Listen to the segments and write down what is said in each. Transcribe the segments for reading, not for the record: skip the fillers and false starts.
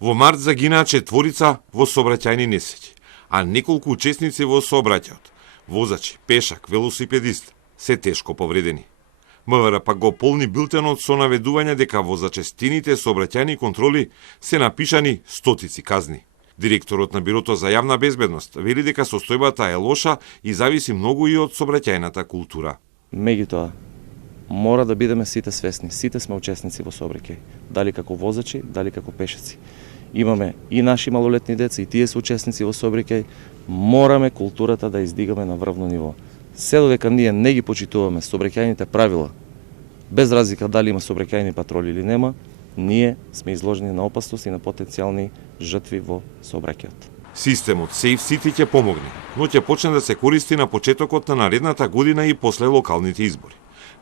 Во март загинаа 4 во сообраќајни несреќи, а неколку учесници во сообраќајот, возачи, пешак, велосипедист, се тешко повредени. МВР пак го полни билтенот со наведување дека во зачестените сообраќајни контроли се напишани стотици казни. Директорот на Бирото за јавна безбедност вели дека состојбата е лоша и зависи многу и од сообраќајната култура. Меѓутоа, мора да бидеме сите свесни, сите сме учесници во сообраќај, дали како возачи, дали како пешаци. Имаме и наши малолетни деца, и тие се учесници во сообраќај, мораме културата да издигаме на врвно ниво. Се додека ние не ги почитуваме сообраќајните правила, без разлика дали има сообраќајни патроли или нема, ние сме изложени на опасност и на потенцијални жртви во сообраќајот. Системот Safe City ќе помогне, но ќе почне да се користи на почетокот на наредната година и после локалните избори.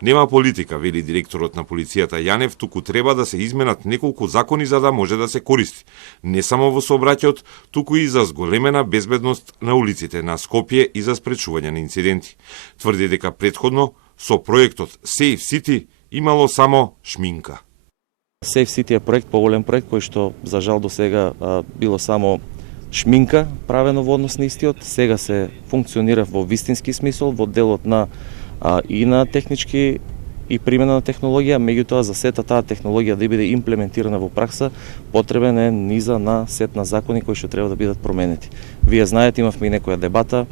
Нема политика, вели директорот на полицијата Јанев, туку треба да се изменат неколку закони за да може да се користи. Не само во сообраќајот, туку и за зголемена безбедност на улиците на Скопје и за спречување на инциденти. Тврди дека претходно со проектот Safe City имало само шминка. Safe City е проект, поголем проект, кој што за жал до сега било само шминка правено во однос на истиот. Сега се функционира во вистински смисол, во делот на и на технички и примена на технологија, меѓутоа за сета таа технологија да биде имплементирана во пракса, потребен е низа на сет на закони кои што треба да бидат променети. Вие знаете, имавме и некоја дебата,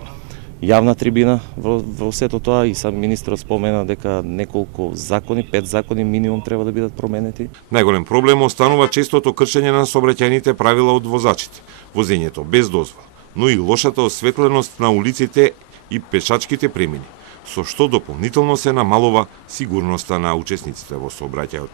јавна трибина во сето тоа и сам министерот спомена дека неколку закони, 5 закони минимум треба да бидат променети. Најголем проблем останува честото кршење на сообраќајните правила од возачите, возењето без дозвола, но и лошата осветленост на улиците и пешачките премини, со што дополнително се намалува сигурноста на учесниците во сообраќајот.